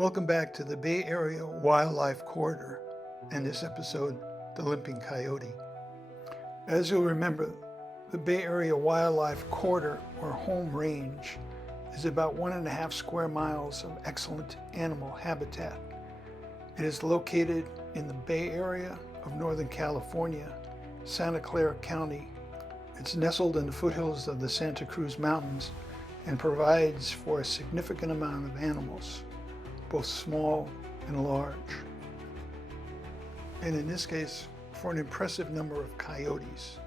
Welcome back to the Bay Area Wildlife Corridor, and this episode, the Limping Coyote. As you'll remember, the Bay Area Wildlife Corridor, or Home Range, is about 1.5 square miles of excellent animal habitat. It is located in the Bay Area of Northern California, Santa Clara County. It's nestled in the foothills of the Santa Cruz Mountains and provides for a significant amount of animals, both small and large. And in this case, for an impressive number of coyotes.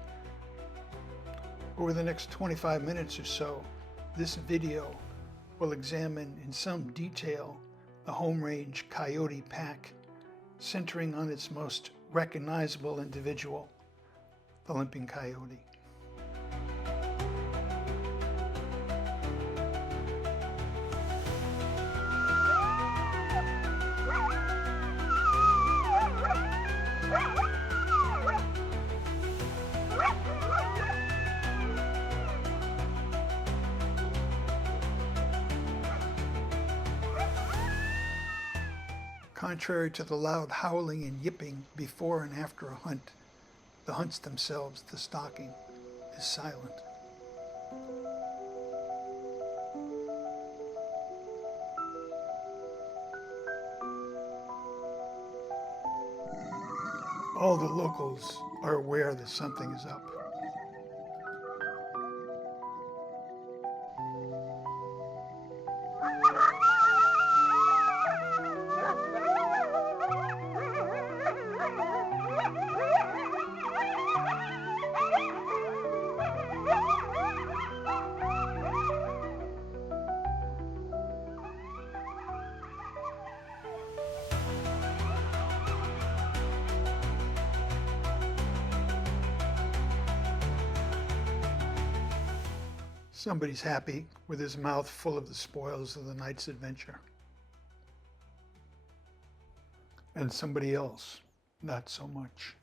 Over the next 25 minutes or so, this video will examine in some detail the Home Range Coyote pack, centering on its most recognizable individual, the Limping Coyote. Contrary to the loud howling and yipping before and after a hunt, the hunts themselves, the stalking, is silent. All the locals are aware that something is up. Somebody's happy with his mouth full of the spoils of the night's adventure. And somebody else, not so much.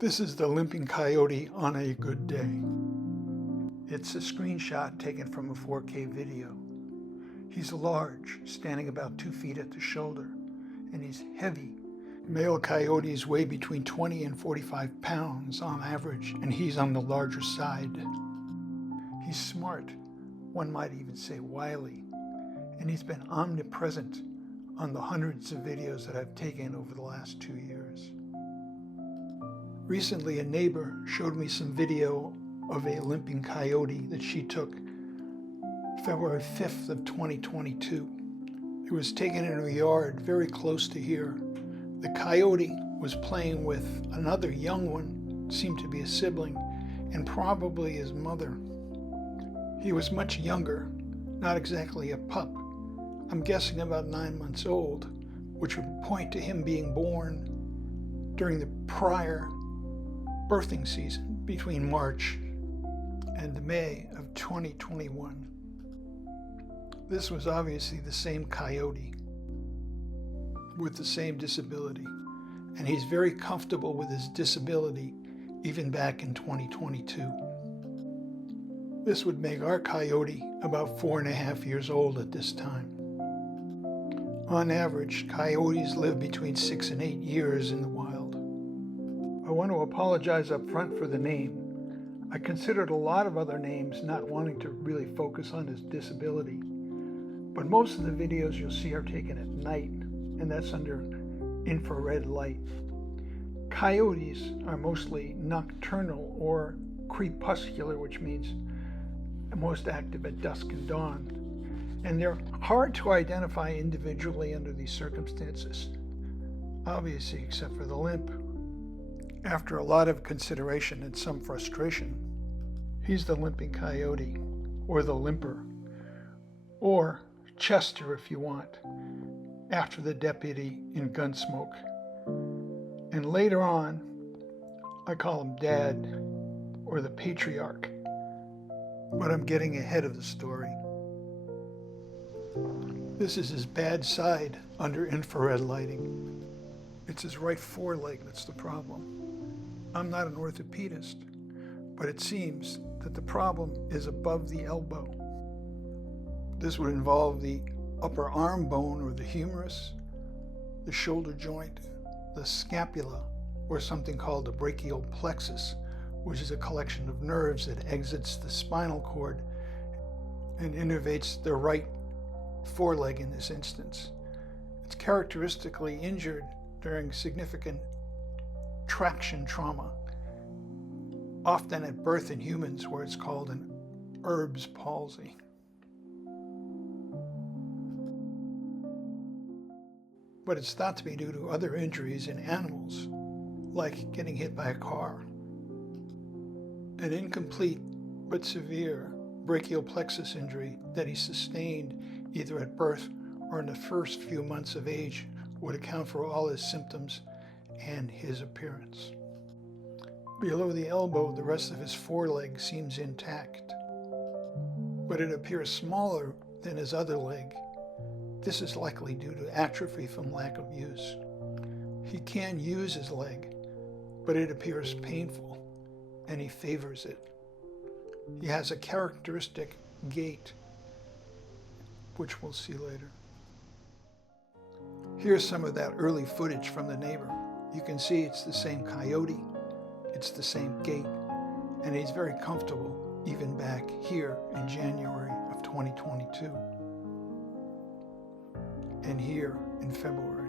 This is the Limping Coyote on a good day. It's a screenshot taken from a 4K video. He's large, standing about 2 feet at the shoulder, and he's heavy. Male coyotes weigh between 20 and 45 pounds on average, and he's on the larger side. He's smart, one might even say wily, and he's been omnipresent on the hundreds of videos that I've taken over the last 2 years. Recently, a neighbor showed me some video of a limping coyote that she took February 5th of 2022. It was taken in her yard very close to here. The coyote was playing with another young one, seemed to be a sibling, and probably his mother. He was much younger, not exactly a pup. I'm guessing about 9 months old, which would point to him being born during the prior birthing season between March and May of 2021. This was obviously the same coyote with the same disability, and he's very comfortable with his disability even back in 2022. This would make our coyote about 4.5 years old at this time. On average, coyotes live between 6 and 8 years in the wild. I want to apologize up front for the name. I considered a lot of other names, not wanting to really focus on his disability, but most of the videos you'll see are taken at night, and that's under infrared light. Coyotes are mostly nocturnal or crepuscular, which means most active at dusk and dawn. And they're hard to identify individually under these circumstances, obviously except for the limp. After a lot of consideration and some frustration, he's the Limping Coyote, or the Limper, or Chester if you want, after the deputy in Gunsmoke. And later on, I call him Dad, or the Patriarch. But I'm getting ahead of the story. This is his bad side under infrared lighting. It's his right foreleg that's the problem. I'm not an orthopedist, but it seems that the problem is above the elbow. This would involve the upper arm bone or the humerus, the shoulder joint, the scapula, or something called the brachial plexus, which is a collection of nerves that exits the spinal cord and innervates the right foreleg in this instance. It's characteristically injured during significant traction trauma, often at birth in humans, where it's called an Erb's palsy. But it's thought to be due to other injuries in animals, like getting hit by a car. An incomplete but severe brachial plexus injury that he sustained either at birth or in the first few months of age would account for all his symptoms and his appearance. Below the elbow, the rest of his foreleg seems intact, but it appears smaller than his other leg. This is likely due to atrophy from lack of use. He can use his leg, but it appears painful, and he favors it. He has a characteristic gait, which we'll see later. Here's some of that early footage from the neighbor. You can see it's the same coyote, it's the same gait, and he's very comfortable even back here in January of 2022. And here in February.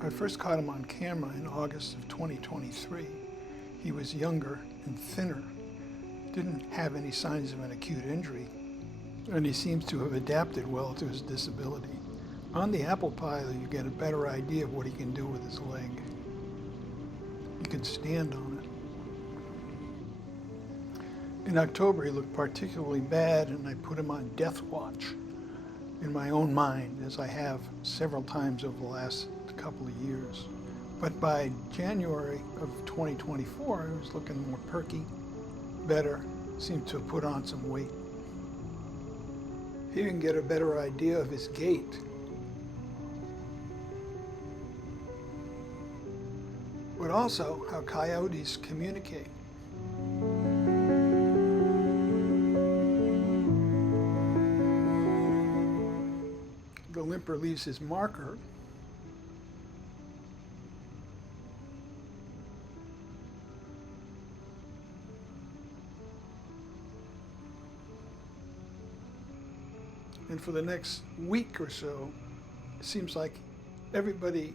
I first caught him on camera in August of 2023. He was younger and thinner, didn't have any signs of an acute injury, and he seems to have adapted well to his disability. On the apple pie, you get a better idea of what he can do with his leg. He can stand on it. In October, he looked particularly bad, and I put him on death watch in my own mind, as I have several times over the last couple of years. But by January of 2024, he was looking more perky, better, seemed to have put on some weight. Here you can get a better idea of his gait. But also how coyotes communicate. The limper leaves his marker. And for the next week or so, it seems like everybody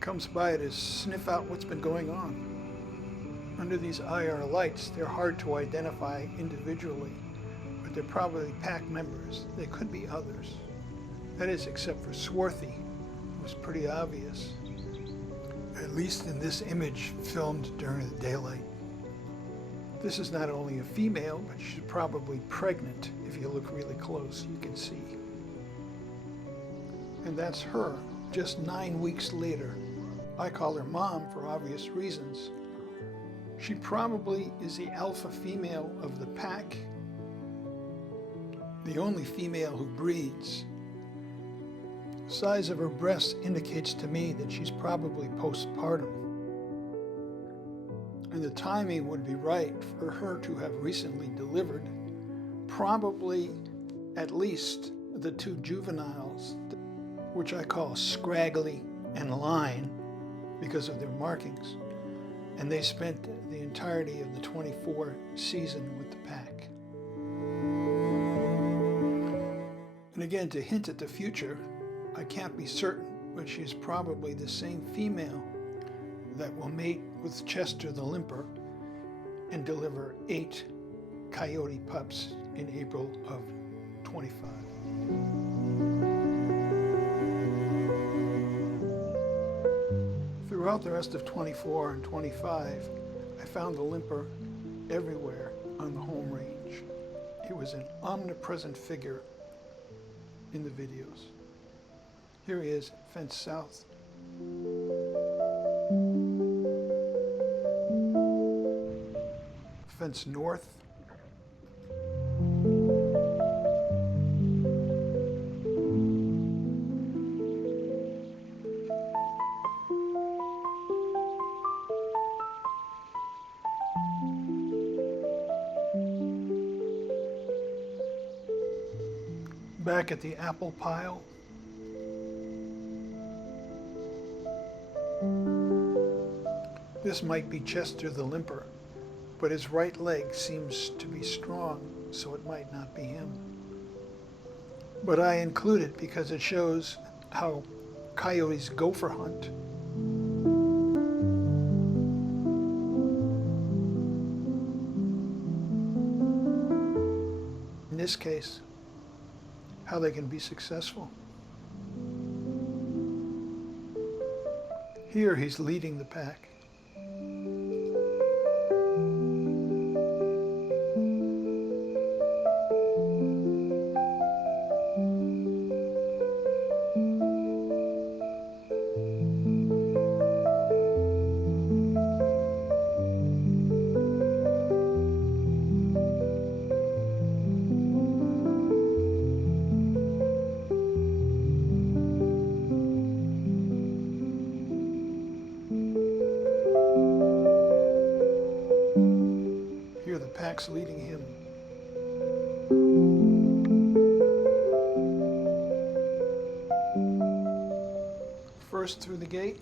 comes by to sniff out what's been going on. Under these IR lights, they're hard to identify individually, but they're probably pack members. They could be others. That is, except for Swarthy, who's pretty obvious, at least in this image filmed during the daylight. This is not only a female, but she's probably pregnant. If you look really close, you can see. And that's her, just 9 weeks later. I call her Mom for obvious reasons. She probably is the alpha female of the pack, the only female who breeds. The size of her breast indicates to me that she's probably postpartum. And the timing would be right for her to have recently delivered, probably at least the 2 juveniles, which I call Scraggly and Line because of their markings. And they spent the entirety of the 24 season with the pack. And again, to hint at the future, I can't be certain, but she's probably the same female that will mate with Chester the Limper and deliver 8 coyote pups in April of 25. Throughout the rest of 24 and 25, I found the Limper everywhere on the home range. He was an omnipresent figure in the videos. Here he is, fence south. sense north. Back at the apple pile. This might be Chester the limper, but his right leg seems to be strong, so it might not be him. But I include it because it shows how coyotes gopher hunt. In this case, how they can be successful. Here he's leading the pack. Here the pack's leading him. First through the gate.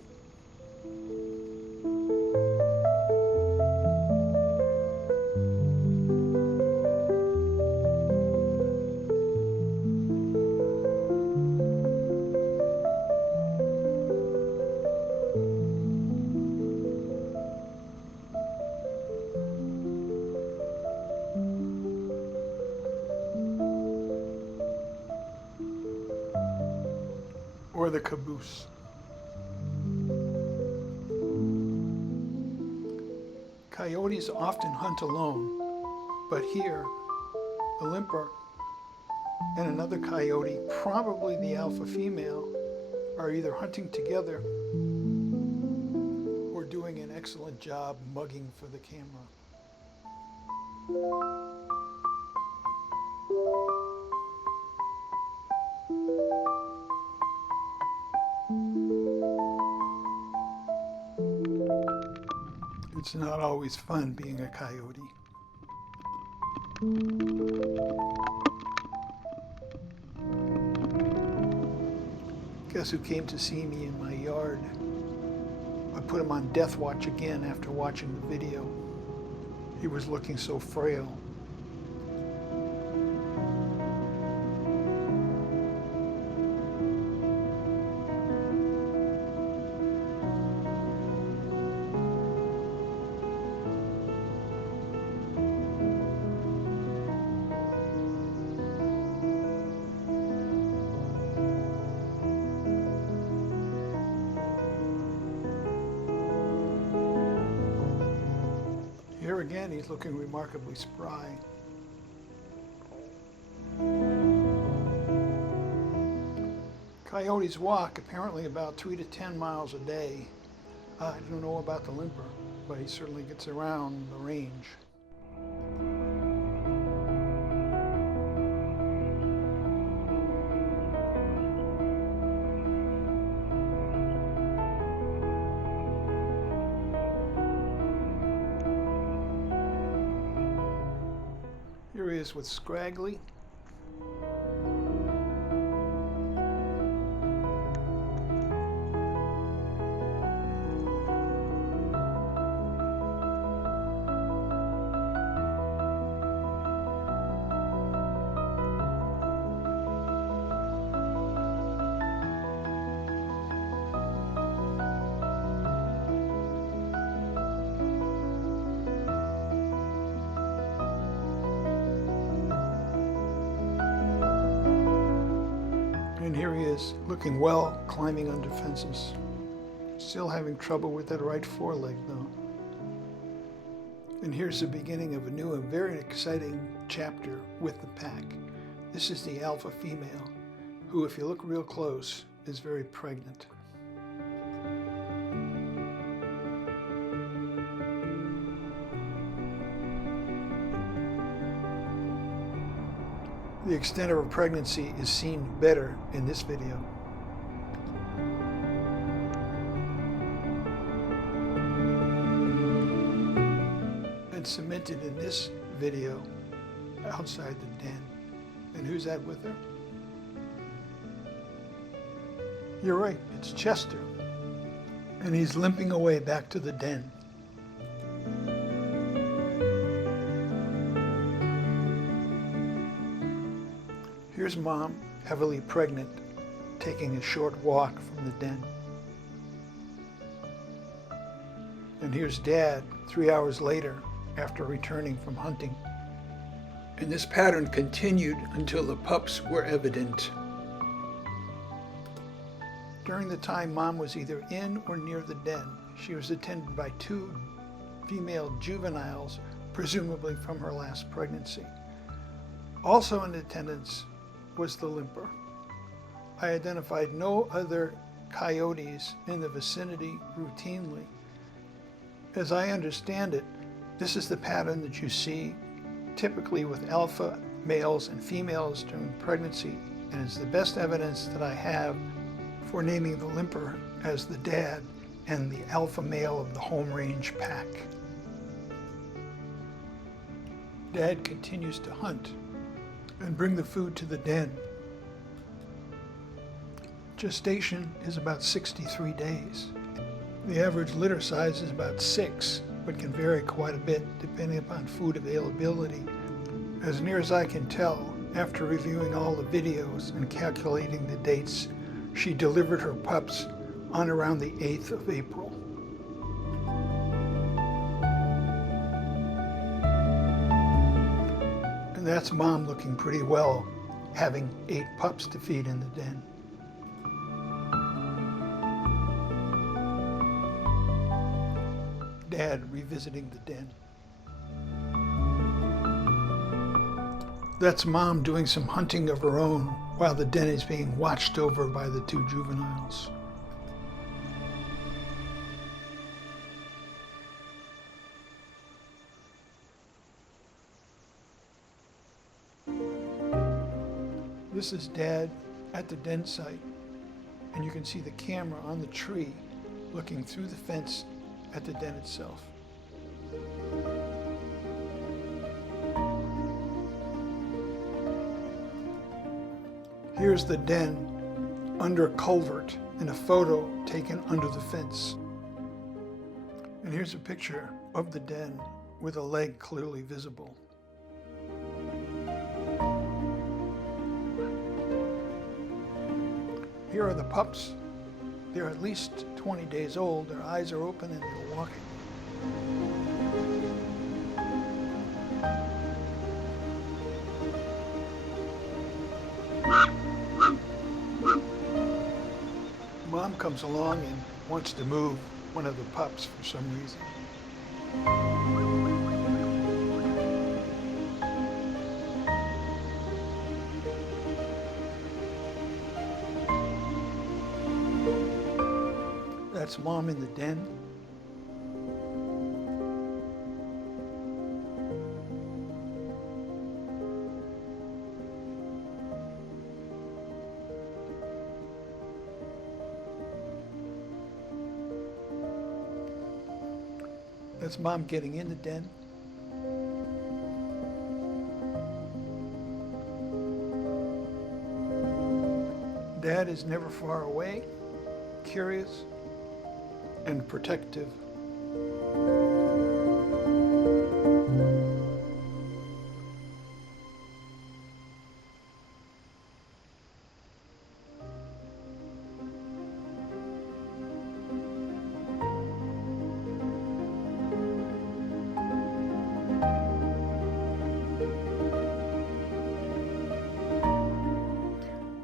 Or the caboose. Coyotes often hunt alone, but here, the limper and another coyote, probably the alpha female, are either hunting together or doing an excellent job mugging for the camera. It's not always fun being a coyote. Guess who came to see me in my yard? I put him on death watch again after watching the video. He was looking so frail. Here again, he's looking remarkably spry. Coyotes walk apparently about 3 to 10 miles a day. I don't know about the limper, but he certainly gets around the range. Here he is with Scraggly. And here he is, looking well, climbing under fences. Still having trouble with that right foreleg, though. And here's the beginning of a new and very exciting chapter with the pack. This is the alpha female, who, if you look real close, is very pregnant. The extent of her pregnancy is seen better in this video. And cemented in this video outside the den. And who's that with her? You're right, it's Chester. And he's limping away back to the den. Here's Mom, heavily pregnant, taking a short walk from the den. And here's Dad, 3 hours later, after returning from hunting. And this pattern continued until the pups were evident. During the time Mom was either in or near the den, she was attended by 2 female juveniles, presumably from her last pregnancy. Also in attendance was the limper. I identified no other coyotes in the vicinity routinely. As I understand it, this is the pattern that you see typically with alpha males and females during pregnancy, and it's the best evidence that I have for naming the limper as the dad and the alpha male of the home range pack. Dad continues to hunt and bring the food to the den. Gestation is about 63 days. The average litter size is about 6, but can vary quite a bit depending upon food availability. As near as I can tell, after reviewing all the videos and calculating the dates, she delivered her pups on around the 8th of April. And that's Mom looking pretty well, having 8 pups to feed in the den. Dad revisiting the den. That's Mom doing some hunting of her own while the den is being watched over by the 2 juveniles. This is Dad at the den site, and you can see the camera on the tree looking through the fence at the den itself. Here's the den under a culvert in a photo taken under the fence. And here's a picture of the den with a leg clearly visible. Here are the pups. They're at least 20 days old. Their eyes are open and they're walking. Mom comes along and wants to move one of the pups for some reason. That's Mom in the den. That's Mom getting in the den. Dad is never far away, curious, and protective.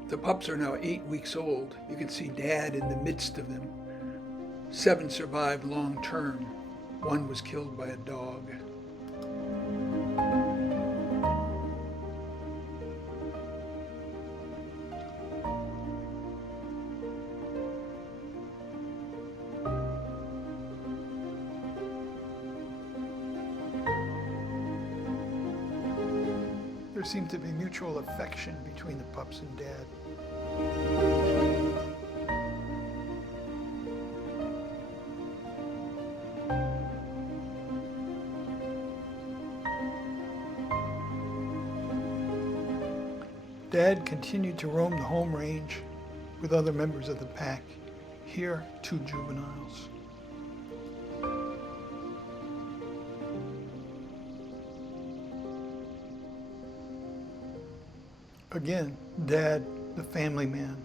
The pups are now 8 weeks old. You can see Dad in the midst of them. 7 survived long term. 1 was killed by a dog. They're seemed to be mutual affection between the pups and Dad. Dad continued to roam the home range with other members of the pack. Here, 2 juveniles. Again, Dad, the family man.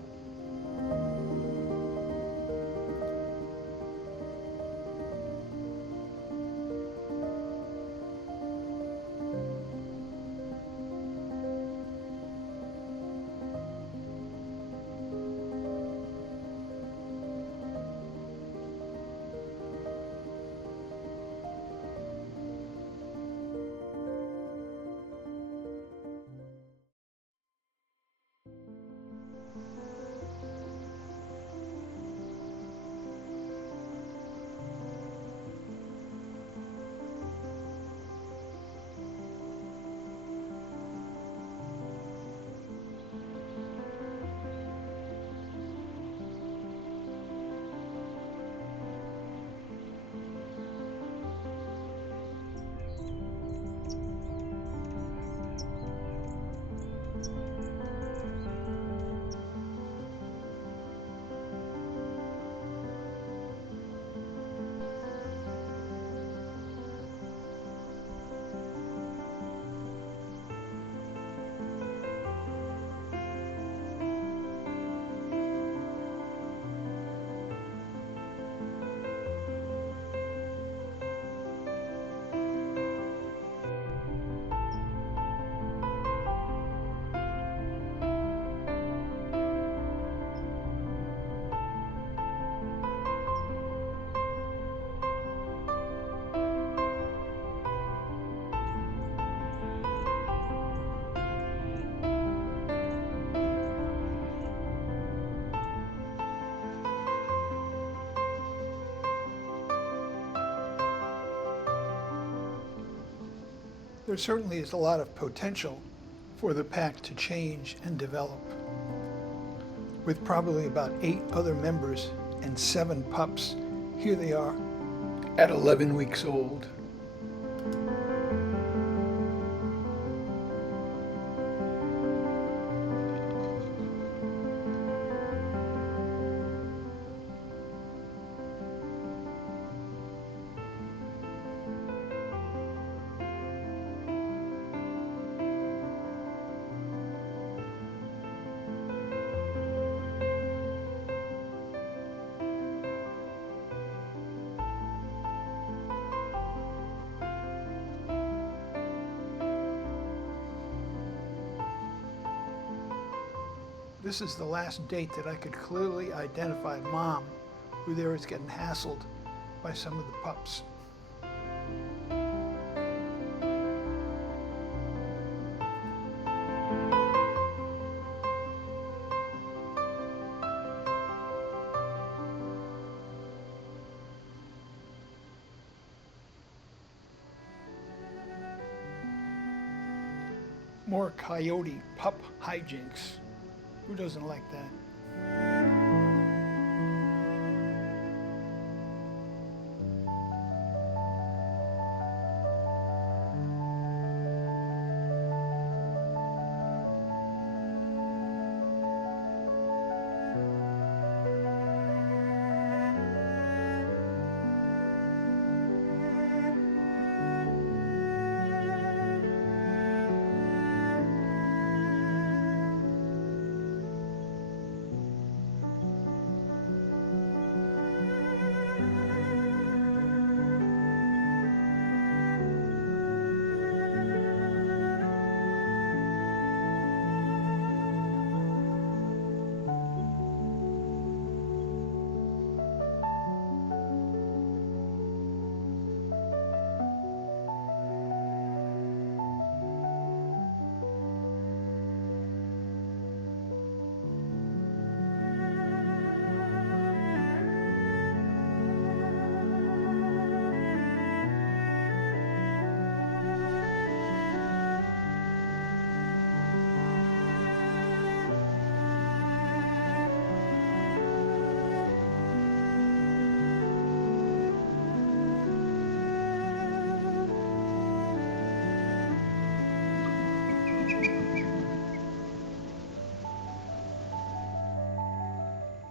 There certainly is a lot of potential for the pack to change and develop. With probably about 8 other members and 7 pups, here they are at 11 weeks old. This is the last date that I could clearly identify Mom, who there is getting hassled by some of the pups. More coyote pup hijinks. Who doesn't like that?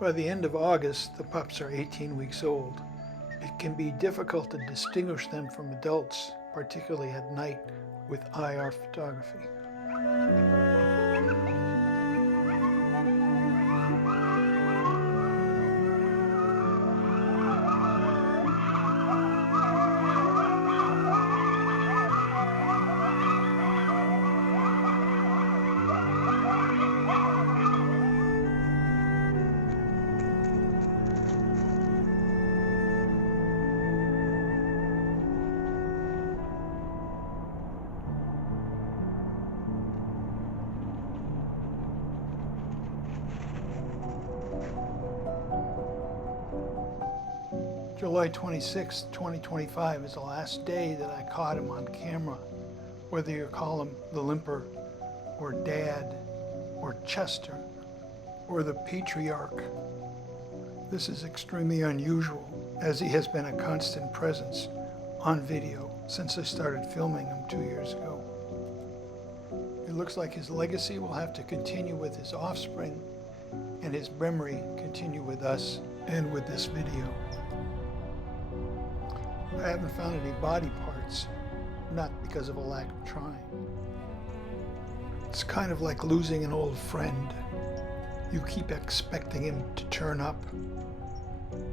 By the end of August, the pups are 18 weeks old. It can be difficult to distinguish them from adults, particularly at night with IR photography. July 26, 2025 is the last day that I caught him on camera. Whether you call him the Limper, or Dad, or Chester, or the Patriarch. This is extremely unusual, as he has been a constant presence on video since I started filming him 2 years ago. It looks like his legacy will have to continue with his offspring, and his memory continue with us and with this video. I haven't found any body parts, not because of a lack of trying. It's kind of like losing an old friend. You keep expecting him to turn up,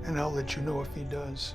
and I'll let you know if he does.